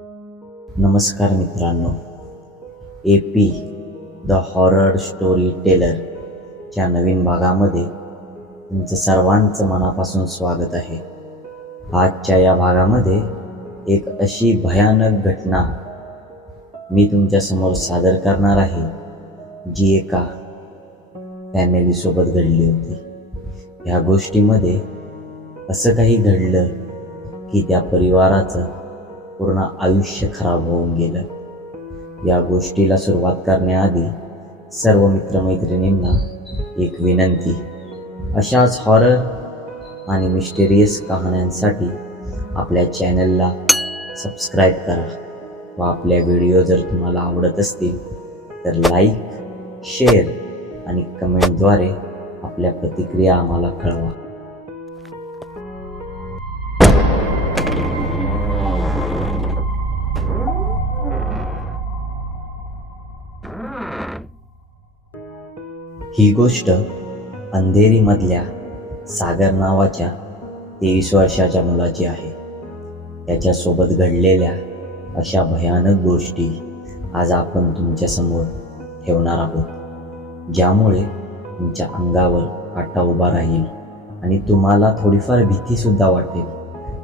नमस्कार मित्रांनो, AP the horror story टेलरच्या नवीन भागामध्ये तुमचं सर्वांचं मनापासून स्वागत आहे. आजच्या या भागामध्ये एक अशी भयानक घटना मी तुमच्यासमोर सादर करणार आहे, जी एका फॅमिलीसोबत घडली होती. ह्या गोष्टीमध्ये असं काही घडलं की त्या परिवाराचं पूर्ण आयुष्य खराब होऊन गेलं. या गोष्टीला सुरुवात करण्याआधी सर्व मित्रमैत्रिणींना एक विनंती, अशाच हॉरर आणि मिस्टेरियस कहाण्यांसाठी आपल्या चॅनलला सबस्क्राईब करा व आपल्या व्हिडिओ जर तुम्हाला आवडत असतील तर लाईक, शेअर आणि कमेंटद्वारे आपल्या प्रतिक्रिया आम्हाला कळवा. ही गोष्ट अंधेरीमधल्या सागर नावाच्या 23 वर्षाच्या मुलाची आहे. त्याच्यासोबत घडलेल्या अशा भयानक गोष्टी आज आपण तुमच्यासमोर ठेवणार आहोत, ज्यामुळे तुमच्या अंगावर काटा उभा राहील आणि तुम्हाला थोडीफार भीतीसुद्धा वाटेल.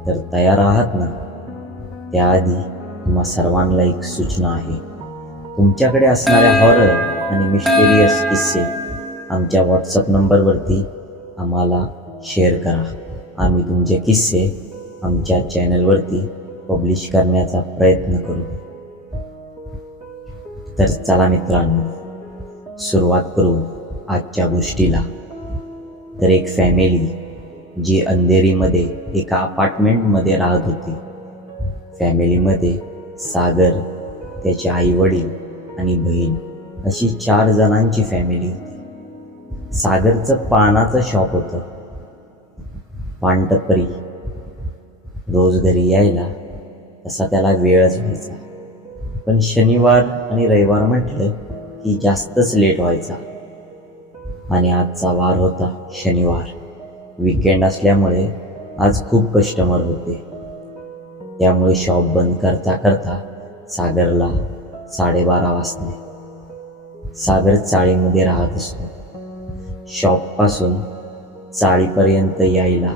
तर तयार आहात ना? त्याआधी तुम्हा सर्वांना एक सूचना आहे. तुमच्याकडे असणाऱ्या हॉरर आणि मिस्टेरियस किस्से आमच्या व्हॉट्सअप नंबरवरती आम्हाला शेअर करा. आम्ही तुमचे किस्से आमच्या चॅनलवरती पब्लिश करण्याचा प्रयत्न करू. तर चला मित्रांनो, सुरुवात करू आजच्या गोष्टीला. तर एक फॅमिली जी अंधेरीमध्ये एका अपार्टमेंटमध्ये राहत होती. फॅमिलीमध्ये सागर, त्याचे आईवडील आणि बहीण अशी 4 जणांची फॅमिली होती. सागरचं पानाचं शॉप होतं. पानटपरी रोज घरी यायला तसा त्याला वेळच व्हायचा, पण शनिवार आणि रविवार म्हटलं की जास्तच लेट व्हायचा. आणि आजचा वार होता शनिवार. वीकेंड असल्यामुळे आज खूप कस्टमर होते. त्यामुळे शॉप बंद करता करता सागरला 12:30 वाजले. सागर चाळीमध्ये राहत असतो. शॉपपासून चाळीपर्यंत यायला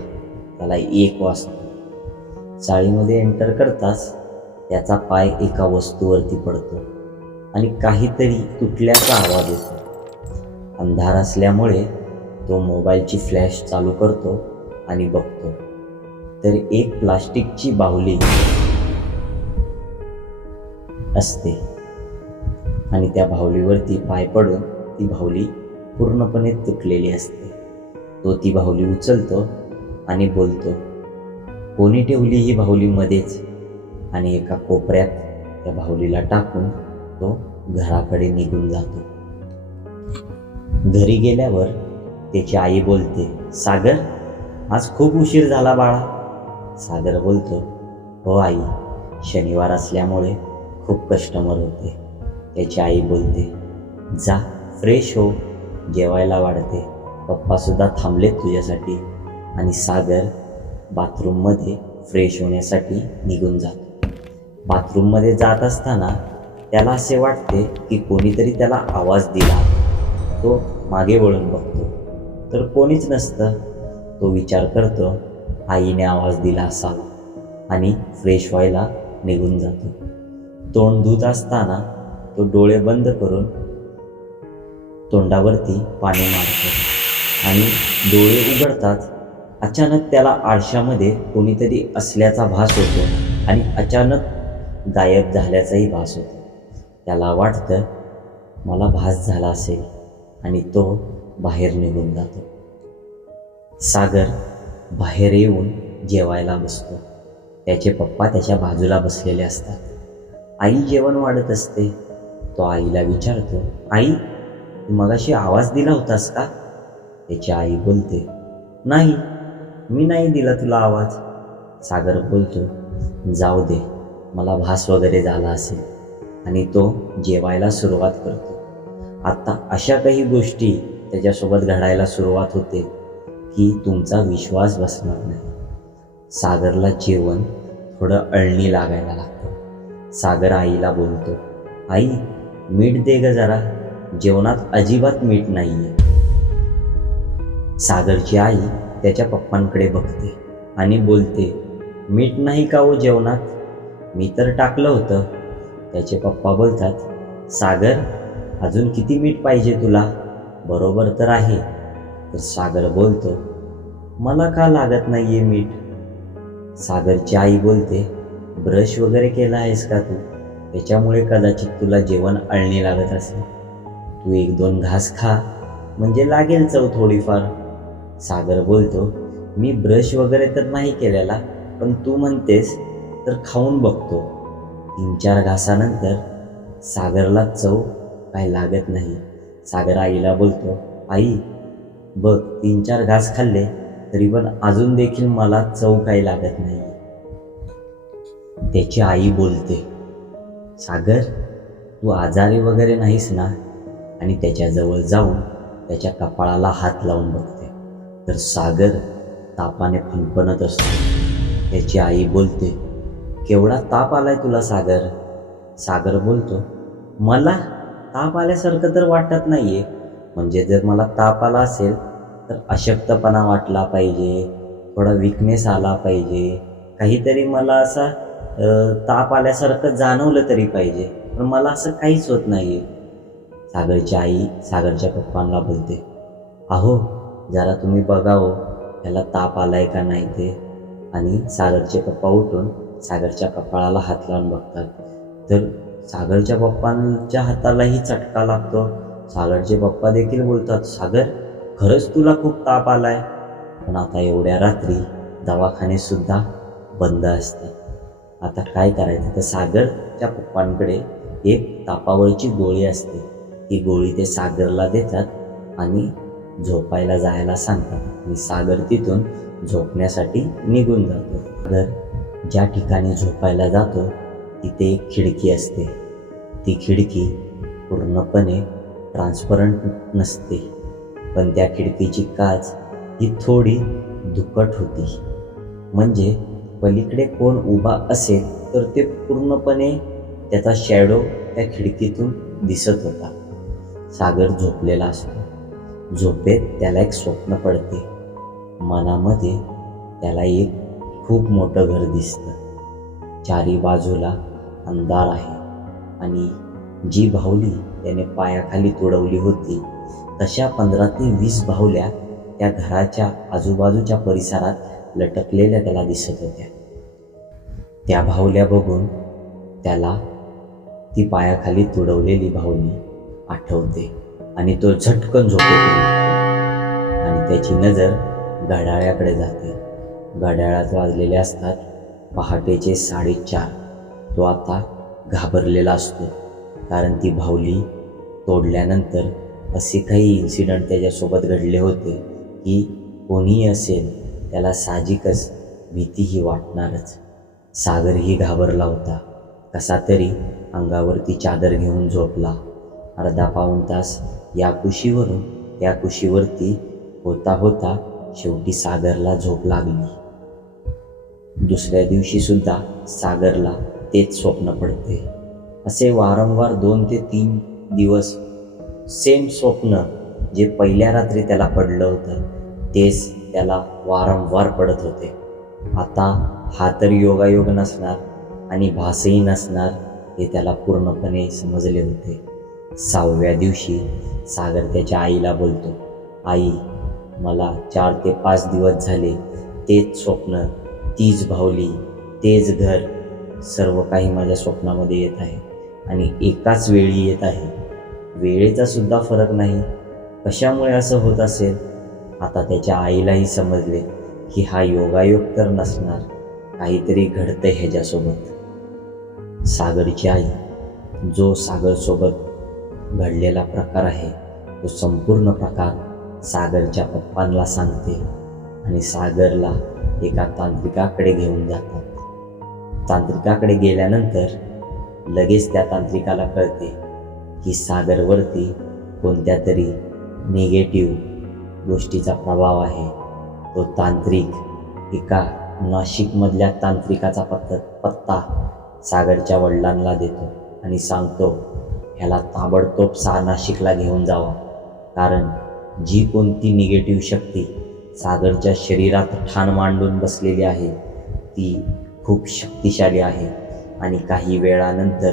त्याला 1 वाजतो. चाळीमध्ये एंटर करताच त्याचा पाय एका वस्तूवरती पडतो आणि काहीतरी तुटल्याचा आवाज येतो. अंधार असल्यामुळे तो मोबाईलची फ्लॅश चालू करतो आणि बघतो तर एक प्लास्टिकची बाहुली असते आणि त्या बाहुलीवरती पाय पडून ती बाहुली पूर्णपणे तुटलेली असते. तो ती बाहुली उचलतो आणि बोलतो, कोणी ठेवली ही बाहुली मध्येच? आणि एका कोपऱ्यात त्या बाहुलीला टाकून तो घराकडे निघून जातो. घरी गेल्यावर त्याची आई बोलते, सागर, आज खूप उशीर झाला बाळा. सागर बोलतो, हो आई, शनिवार असल्यामुळे खूप कस्टमर होते. त्याची आई बोलते, जा फ्रेश हो, जेवायला वाढते, पप्पासुद्धा थांबलेत तुझ्यासाठी. आणि सागर बाथरूममध्ये फ्रेश होण्यासाठी निघून जातो. बाथरूममध्ये जात असताना त्याला असे वाटते की कोणीतरी त्याला आवाज दिला. तो मागे वळून बघतो तर कोणीच नसतं. तो विचार करतो आईने आवाज दिला असावा आणि फ्रेश व्हायला निघून जातो. तोंड धुत असताना तो डोळे बंद करून तोंडावरती पाणी मारतो आणि डोळे उघडताच अचानक त्याला आरशामध्ये कोणीतरी असल्याचा भास होतो आणि अचानक गायब झाल्याचाही भास होतो. त्याला वाटतं मला भास झाला असेल आणि तो बाहेर निघून जातो. सागर बाहेर येऊन जेवायला बसतो. त्याचे पप्पा त्याच्या बाजूला बसलेले असतात. आई जेवण वाढत असते. तो आईला विचारतो, आई, तू मगाशी आवाज दिला होतास का? त्याची आई बोलते, नाही, मी नाही दिला तुला आवाज. सागर बोलतो, जाऊ दे, मला भास वगैरे झाला असेल. आणि तो जेवायला सुरुवात करतो. आता अशा काही गोष्टी त्याच्यासोबत घडायला सुरुवात होते की तुमचा विश्वास बसणार नाही. सागरला जेवण थोडं अळणी लागायला लागतं. सागर आईला बोलतो, आई मीठ दे ग जरा, जेवणात अजिबात मीठ नाहीये. सागरची आई त्याच्या पप्पांकडे बघते आणि बोलते, मीठ नाही का हो जेवणात? मी तर टाकलं होतं. त्याचे पप्पा बोलतात, सागर अजून किती मीठ पाहिजे तुला? बरोबर तर आहे. तर सागर बोलतो, मला का लागत नाहीये मीठ? सागरची आई बोलते, ब्रश वगैरे केला आहेस का तू? त्याच्यामुळे कदाचित तुला जेवण अळणी लागत असेल. तू 1-2 घास खा, म्हणजे लागेल चव थोडीफार. सागर बोलतो, मी ब्रश वगैरे तर नाही केलेला, पण तू म्हणतेस तर खाऊन बघतो. 3-4 घासानंतर सागरला चव काय लागत नाही. सागर आईला बोलतो, आई बघ 3-4 घास खाल्ले तरी पण अजून देखील मला चव काही लागत नाही. त्याची आई बोलते, सागर तू आजारी वगैरे नाहीस ना? आणि त्याच्याजवळ जाऊन त्याच्या कपाळाला हात लावून बघते. तर सागर तापाने फणफणत असतो. त्याची आई बोलते, केवढा ताप आलाय तुला सागर? सागर बोलतो, मला ताप आल्यासारखं तर वाटत नाहीये. म्हणजे जर मला ताप आला असेल तर अशक्तपणा वाटला पाहिजे, थोडा विकनेस आला पाहिजे, काहीतरी मला असा ताप आल्यासारखं जाणवलं तरी पाहिजे, पण मला असं काहीच होत नाहीये. सागरची आई सागरच्या पप्पांना बोलते, अहो जरा तुम्ही बघावं त्याला ताप आलाय का नाही ते. आणि सागरचे पप्पा उठून सागरच्या कपाळाला हात लावून बघतात. तर सागरच्या पप्पांच्या हातालाही चटका लागतो. सागरचे पप्पा देखील बोलतात, सागर खरंच तुला खूप ताप आलाय. पण आता एवढ्या रात्री दवाखाने सुद्धा बंद असतात. आता काय करायचं? तर सागरच्या पप्पांकडे एक तापावरची गोळी असते. ती गोळी ते सागरला देतात आणि झोपायला जायला सांगतात. आणि सागर तिथून झोपण्यासाठी निघून जातो. सागर ज्या ठिकाणी झोपायला जातो तिथे एक खिडकी असते. ती खिडकी पूर्णपणे ट्रान्सपरंट नसते, पण त्या खिडकीची काच ही थोडी धुकट होती. म्हणजे पलीकडे कोण उभा असेल तर ते पूर्णपणे त्याचा शॅडो त्या खिडकीतून दिसत होता. सागर झोपलेला असतो. झोपेत त्याला एक स्वप्न पडते. मनामध्ये त्याला एक खूप मोठं घर दिसतं. चारी बाजूला अंधार आहे आणि जी बाहुली त्याने पायाखाली तुडवली होती तशा 15 ते 20 बाहुल्या त्या घराच्या आजूबाजूच्या परिसरात लटकलेल्या त्याला दिसत होत्या. त्या बाहुल्या बघून त्याला ती पायाखाली तुडवलेली बाहुली आठवते आणि तो झटकन झोपेतून आणि त्याची नजर घड्याळाकडे जाते. घड्याळात वाजलेले असतात पहाटेचे 4:30. तो आता घाबरलेला असतो, कारण ती बाहुली तोडल्यानंतर असे काही इन्सिडंट त्याच्यासोबत घडले होते की कोणीही असेल त्याला साहजिकच भीतीही वाटणारच. सागरही घाबरला होता. कसा तरी अंगावरती चादर घेऊन झोपला. अर्धा-पाऊण तास या कुशीवरून त्या कुशीवरती होता होता शेवटी सागरला झोप लागली. दुसऱ्या दिवशी सुद्धा सागरला तेच स्वप्न पडते. असे वारंवार 2 ते 3 दिवस सेम स्वप्न जे पहिल्या रात्री त्याला पडलं होतं तेच त्याला वारंवार पडत होते. आता हा तर योगायोग नसणार आणि भासही नसणार हे त्याला पूर्णपणे समजले होते. 6व्या दिवशी सागर त्याच्या आईला बोलतो, आई मला 4 ते 5 दिवस झाले तेच स्वप्न, तीच बाहुली, तेच घर, सर्व काही माझ्या स्वप्नामध्ये येत आहे आणि एकाच वेळी येत आहे. वेळेचा सुद्धा फरक नाही. कशामुळे असं होत असेल? आता त्याच्या आईलाही समजले की हा योगायोग तर नसणार, काहीतरी घडतंय ह्याच्यासोबत. सागरची आई जो सागरसोबत घडलेला प्रकार आहे तो संपूर्ण प्रकार सागरच्या पप्पांना सांगते आणि सागरला एका तांत्रिकाकडे घेऊन जातात. तांत्रिकाकडे गेल्यानंतर लगेच त्या तांत्रिकाला कळते की सागरवरती कोणत्या तरी निगेटिव्ह गोष्टीचा प्रभाव आहे. तो तांत्रिक एका नाशिकमधल्या तांत्रिकाचा पत्ता सागरच्या वडिलांना देतो आणि सांगतो ह्याला ताबडतोब नाशिकला घेऊन जावा, कारण जी कोणती निगेटिव्ह शक्ती सागरच्या शरीरात ठाण मांडून बसलेली आहे ती खूप शक्तिशाली आहे आणि काही वेळानंतर,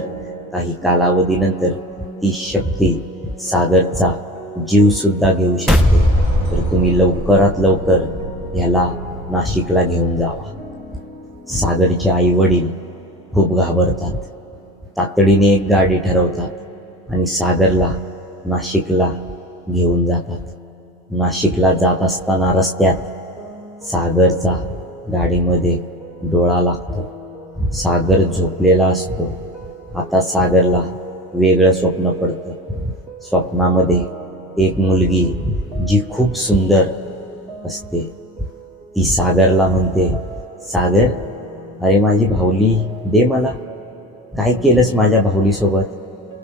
काही कालावधीनंतर ती शक्ती सागरचा जीवसुद्धा घेऊ शकते. तर तुम्ही लवकरात लवकर ह्याला नाशिकला घेऊन जावा. सागरचे आई वडील खूप घाबरतात. तातडीने एक गाडी ठरवतात आणि सागरला नाशिकला घेऊन जातात. नाशिकला जात असताना रस्त्यात सागरचा गाडीमध्ये डोळा लागतो. सागर झोपलेला असतो. आता सागरला वेगळं स्वप्न पडतं. स्वप्नामध्ये एक मुलगी जी खूप सुंदर असते ती सागरला म्हणते, सागर, अरे माझी बाहुली दे मला. काय केलंस माझ्या बाहुलीसोबत?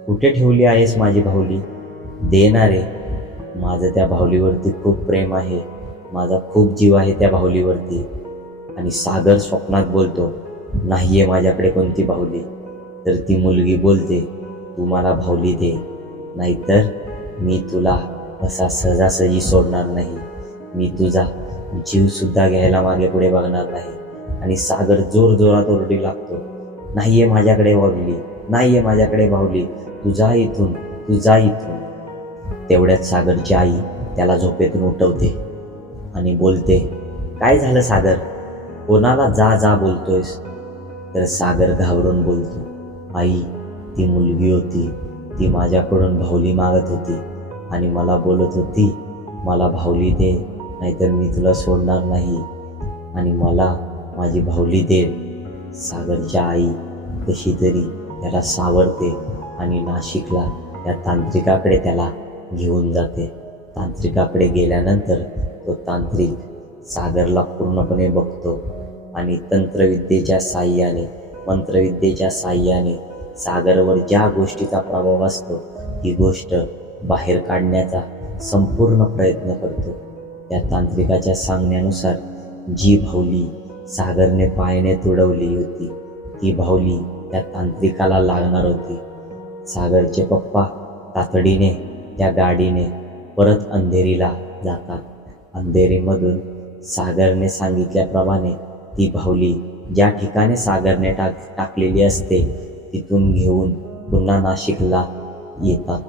कुठे ठेवली आहेस माझी बाहुली? दे ना रे. माझं त्या बाहुलीवरती खूप प्रेम आहे. माझा खूप जीव आहे त्या बाहुलीवरती. आणि सागर स्वप्नात बोलतो, नाही आहे माझ्याकडे कोणती बाहुली. तर ती मुलगी बोलते, तू मला बाहुली दे, नाहीतर मी तुला असा सहजासहजी सोडणार नाही. मी तुझा जीवसुद्धा घ्यायला मागे पुढे बघणार नाही. आणि सागर जोरजोरात ओरडू लागतो, नाही आहे माझ्याकडे बाहुली, नाही आहे माझ्याकडे बाहुली, तू जा इथून, तू जा इथून. तेवढ्यात सागरची आई त्याला झोपेतून उठवते आणि बोलते, काय झालं सागर, कोणाला जा जा बोलतोयस? तर सागर घाबरून बोलतो, आई, ती मुलगी होती, ती माझ्याकडून बाहुली मागत होती आणि मला बोलत होती, मला बाहुली दे, नाहीतर मी तुला सोडणार नाही आणि मला माझी बाहुली दे. सागरच्या आई कशी तरी त्याला सावरते आणि नाशिकला त्या तांत्रिकाकडे त्याला घेऊन जाते. तांत्रिकाकडे गेल्यानंतर तो तांत्रिक सागरला पूर्णपणे बघतो आणि मंत्रविद्येच्या साह्याने सागरवर ज्या गोष्टीचा प्रभाव असतो ती गोष्ट बाहेर काढण्याचा संपूर्ण प्रयत्न करतो. त्या तांत्रिकाच्या सांगण्यानुसार जी बाहुली सागरने पायाने तुडवली होती ती बाहुली त्या तांत्रिकाला लागणार होती. सागरचे पप्पा तातडीने त्या गाडीने परत अंधेरीला जातात. अंधेरीमधून सागरने सांगितल्याप्रमाणे ती बाहुली ज्या ठिकाणी सागरने टाकलेली असते तिथून घेऊन पुन्हा नाशिकला येतात.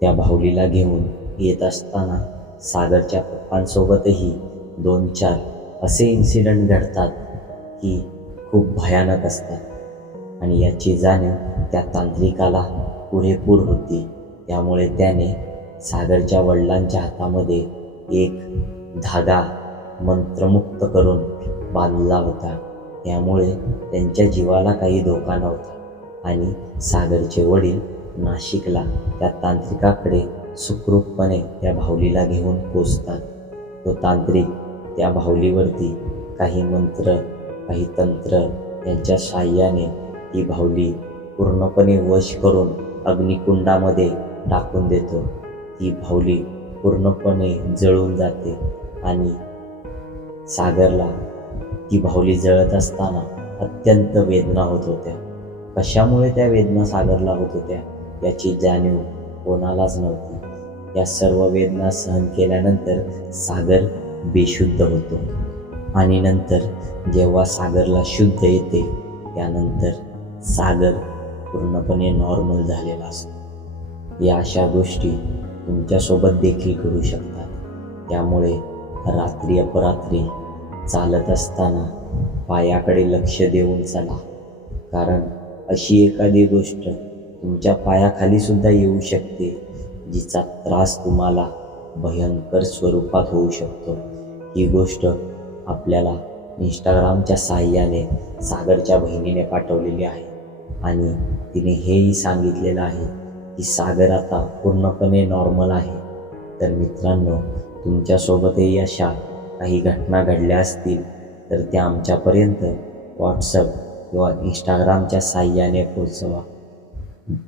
त्या बाहुलीला घेऊन येत असताना सागरच्या पप्पांसोबतही 2-4 असे इन्सिडेंट घडतात की खूप भयानक असतात आणि याची जाणीव त्या तांत्रिकाला पुरेपूर होती. त्यामुळे त्याने सागरच्या वडिलांच्या हातामध्ये एक धागा मंत्रमुक्त करून बांधला होता. त्यामुळे त्यांच्या जीवाला काही धोका नव्हता आणि सागरचे वडील नाशिकला त्या तांत्रिकाकडे सुखरूपपणे त्या बाहुलीला घेऊन पोचतात. तो तांत्रिक त्या बाहुलीवरती काही मंत्र, काही तंत्र यांच्या साहाय्याने ती बाहुली पूर्णपणे वश करून अग्निकुंडामध्ये टाकून देतो. ती बाहुली पूर्णपणे जळून जाते आणि सागरला ती बाहुली जळत असताना अत्यंत वेदना होत होत्या. कशामुळे त्या वेदना सागरला होत होत्या याची जाणीव कोणालाच नव्हती. या सर्व वेदना सहन केल्यानंतर सागर बेशुद्ध होतो आणि नंतर जेव्हा सागरला शुद्ध येते त्यानंतर सागर पूर्णपणे नॉर्मल झालेला असतो. या अशा गोष्टी तुमच्यासोबत देखील घडू शकतात. त्यामुळे रात्री अपरात्री चालत असताना पायाकडे लक्ष देऊन चला, कारण अशी एखादी गोष्ट तुमच्या पायाखाली सुद्धा येऊ शकते जिचा त्रास तुम्हाला भयंकर स्वरूपात होऊ शकतो. ही गोष्ट आपल्याला इंस्टाग्रामच्या साहाय्याने सागरच्या बहिणीने पाठवलेली आहे आणि तिने हेही सांगितलेलं आहे की सागर आता पूर्णपणे नॉर्मल आहे. तर मित्रांनो, तुमच्यासोबतही अशा काही घटना घडल्या असतील तर त्या आमच्यापर्यंत व्हॉट्सअप किंवा इंस्टाग्रामच्या साहाय्याने पोचवा.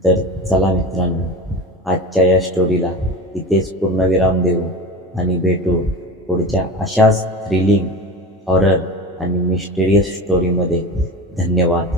तर चला मित्रांनो, आजच्या या स्टोरीला इथेच पूर्णविराम देऊ आणि भेटू पुढच्या अशाच थ्रिलिंग, हॉरर आणि मिस्टेरियस स्टोरीमध्ये. धन्यवाद.